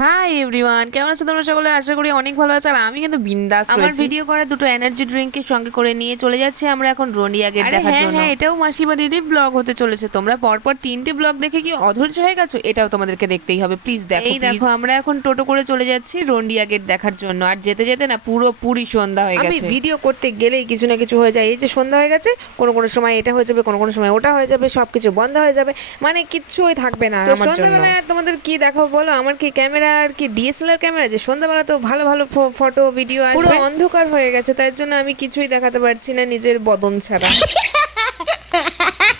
Hi everyone, কেমন আছো তোমরা সকলে? আশা করি অনেক ভালো আছো। আর আমি কিন্তু বিন্দাস রয়েছি। আমার ভিডিও করা দুটো এনার্জি ড্রিঙ্কের সঙ্গে করে নিয়ে চলে যাচ্ছি আমরা এখন রোনিয়া গেট দেখার জন্য। হ্যাঁ, এটাও মাসি বাড়িরই ব্লগ হতে চলেছে। তোমরা পরপর 3টে ব্লগ দেখে কি অধৈর্য হয়ে গেছো? এটাও তোমাদেরকে দেখতেই হবে, প্লিজ দেখো। এই দেখো, আমরা এখন টোটো করে চলে যাচ্ছি রোনিয়া গেট দেখার জন্য। আর যেতে যেতে না পুরোপুরি সন্ধ্যা হয়ে গেছে। আমি ভিডিও করতে গেলেই কিছু না কিছু হয়ে যায়। এই যে সন্ধ্যা হয়ে গেছে, কোনো কোনো সময় এটা হয়ে যাবে, কোনো কোনো সময় ওটা হয়ে যাবে, সবকিছু বন্ধ হয়ে যাবে, মানে কিচ্ছুই থাকবে না তো আমার জন্য। সন্ধ্যাবেলায় আর তোমাদের কি দেখাবো বলো? আমার কি ক্যামেরা, আর কি ডিএসএলআর ক্যামেরা, যে সন্ধ্যাবেলা তো ভালো ভালো ফটো ভিডিও আসবে। পুরো অন্ধকার হয়ে গেছে, তাই জন্য আমি কিছুই দেখাতে পারছি না নিজের বদন ছাড়া।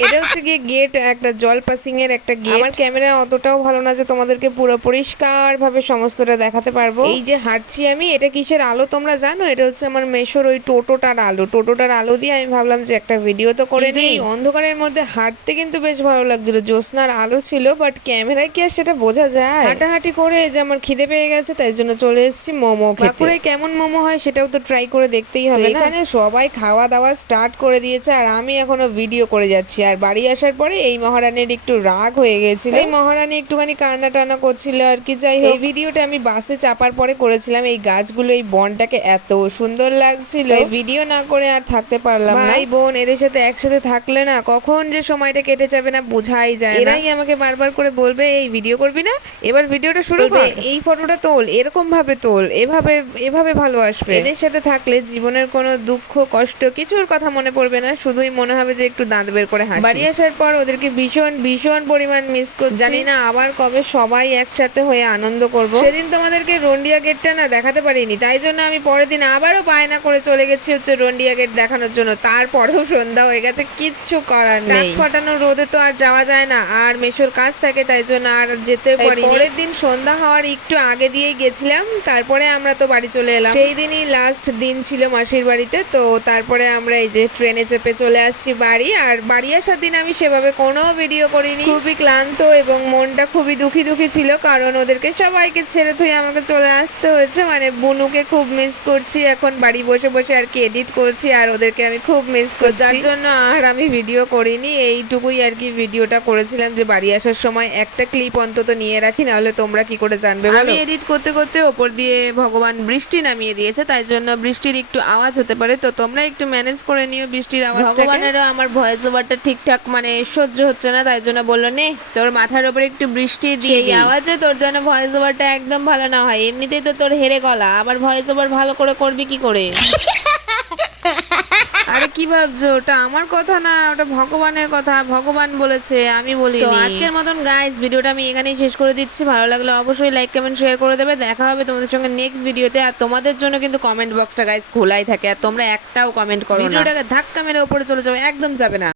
এটা হচ্ছে গিয়ে গেট, একটা জল পাসিং এর একটা গেট। আমার ক্যামেরা অতটাও ভালো না যে তোমাদেরকে পুরো পরিষ্কার ভাবে সমস্তটা দেখাতে পারবো। এই যে হাঁটছি আমি, এটা কিসের আলো তোমরা জানো? এটা হচ্ছে আমার মেশোর ওই টোটোটার আলো। টোটোটার আলো দিয়ে আমি ভাবলাম যে একটা ভিডিও তো করে নিই। এই অন্ধকারের মধ্যে হাঁটতে কিন্তু বেশ ভালো লাগছিল, জ্যোৎস্নার আলো ছিল, বাট ক্যামেরায় কি আর সেটা বোঝা যায়? হাঁটাহাঁটি করে যে আমার খিদে পেয়ে গেছে, তাই জন্য চলে এসেছি মোমো খেতে। বাঁকুড়ায় কেমন মোমো হয় সেটাও তো ট্রাই করে দেখতেই হবে না? এখানে সবাই খাওয়া দাওয়া স্টার্ট করে দিয়েছে, আর আমি এখনো ভিডিও করে যাচ্ছি। আর বাড়ি আসার পরে এই মহারানীর একটু রাগ হয়ে গেছিল, এই মহারানী একটুখানি কান্না টানা করছিল আর কি। যাই হোক, এই ভিডিওটা আমি বাসে চাপার পরে করেছিলাম। এই গাছগুলো, এই বনটাকে এত সুন্দর লাগছিল, এই ভিডিও না করে আর থাকতে পারলাম না। ভাই বোন এদের সাথে একসাথে থাকলে না কখন যে সময়টা কেটে যাবে না বোঝাই যায় না। এরাই আমাকে বারবার করে বলবে, এই ভিডিও করবি না, এবার ভিডিওটা শুরু কর, এই ফটোটা তোল, এরকম ভাবে তোল, এভাবে এভাবে ভালো আসবে। এদের সাথে থাকলে জীবনের কোনো দুঃখ কষ্ট কিছুর কথা মনে পড়বে না, শুধুই মনে হবে যে একটু দাঁত বের করে হাসি। বাড়ি আসার পর ওদেরকে ভীষণ ভীষণ পরিমাণ মিস করছি। জানি না আবার কবে সবাই একসাথে হয়ে আনন্দ করব। সেদিন তোমাদেরকে রন্ডিয়া গেটটা না দেখাতে পারিনি, তাই জন্য আমি পরের দিন আবারও বায়না করে চলে গেছি হচ্ছে রন্ডিয়া গেট দেখানোর জন্য। তারপরেও সন্ধ্যা হয়ে গেছে, কিচ্ছু করার নেই। ফাটানো রোদে তো আর যাওয়া যায় না, আর মেশোর কাজ থাকে, তাই জন্য আর যেতে পারি। পরের দিন সন্ধ্যা হওয়ার একটু আগে দিয়েই গেছিলাম, তারপরে আমরা তো বাড়ি চলে এলাম। সেই দিনই লাস্ট দিন ছিল মাসির বাড়িতে। তো তারপরে আমরা এই যে ট্রেনে চেপে চলে আসছি বাড়ি। আর বাড়ি আসার দিন আমি সেভাবে কোনো ভিডিও করিনি, খুবই ক্লান্ত এবং মনটা খুবই দুঃখী দুঃখী ছিল, কারণ ওদেরকে সবাইকে ছেড়ে থুয়ে আমাকে চলে আসতে হয়েছে। মানে বুনুকে খুব মিস করছি, এখন বাড়ি বসে বসে আর কি এডিট করছি, আর ওদেরকে আমি খুব মিস করছি, যার জন্য আর আমি ভিডিও করিনি। এইটুকুই আর কি ভিডিওটা করেছিলাম, যে বাড়ি আসার সময় একটা ক্লিপ অন্তত নিয়ে রাখি, নাহলে তোমরা কি করে জানবে বলো? আমি এডিট করতে করতে ওপর দিয়ে ভগবান বৃষ্টি নামিয়ে দিয়েছে, তাই জন্য বৃষ্টির একটু আওয়াজ হতে পারে, তো তোমরা একটু ম্যানেজ করে নিও বৃষ্টির আওয়াজটাকে। ভগবানেরও আমার ভয়েস ওভারটা ঠিকঠাক মানে সহ্য হচ্ছে না, তাই জন্য বললো নে তোর মাথার উপরে একটু বৃষ্টি দিয়ে এই আওয়াজে তোর জন্য ভয়েস ওভারটা একদম ভালো না হয়। এমনিতেই তো তোর হেরে গলা, আবার ভয়েস ওভার ভালো করে করবি কি করে? আরে কি ভাবছো? ওটা আমার কথা না, ওটা ভগবানের কথা, ভগবান বলেছে, আমি বলিনি। তো আজকের মতন গাইস ভিডিওটা আমি এখানেই শেষ করে দিচ্ছি। ভালো লাগলে অবশ্যই লাইক কমেন্ট শেয়ার করে দেবে। দেখা হবে তোমাদের সঙ্গে নেক্সট ভিডিওতে। আর তোমাদের জন্য কিন্তু কমেন্ট বক্সটা গাইস খোলাই থাকে, আর তোমরা একটাও কমেন্ট করো না। ভিডিওটাকে ধাক্কা মেরে উপরে চলে যাবে, একদম যাবে না।